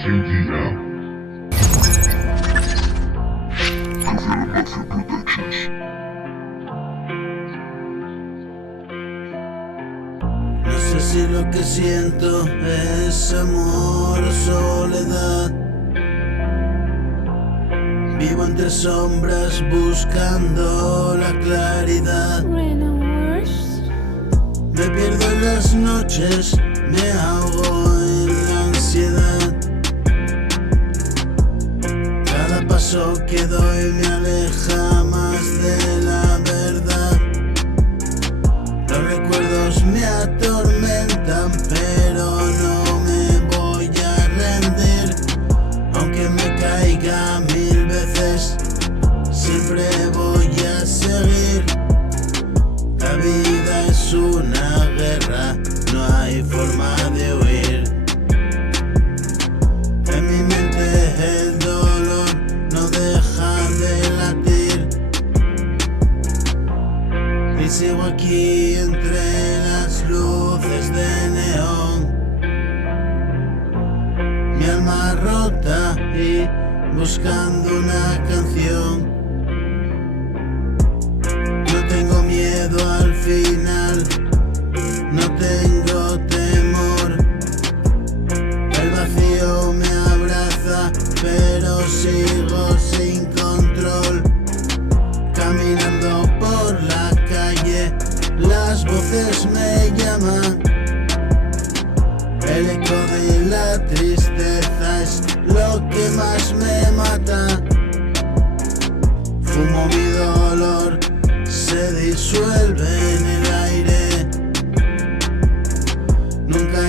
KDM. Kavya Mafia Productions. No sé si lo que siento es amor o soledad. Vivo entre sombras buscando la claridad. Me pierdo en las noches, me ahogo en la ansiedad. Cada paso que doy me aleja más de la verdad. Los recuerdos me atormentan, pero no me voy a rendir. Aunque me caiga 1000 veces, siempre voy a seguir. La vida es una guerra, no hay forma de huir. En mi mente el dolor no deja de latir. Y sigo aquí entre las luces de neón. Mi alma rota y buscando una canción. No tengo miedo al final, no tengo temor. El vacío me abraza, pero sigo sin control. Caminando por la calle, las voces me llaman. El eco de la tristeza es lo que más me mata. Fumo mi dolor, se disuelve en el aire. Nunca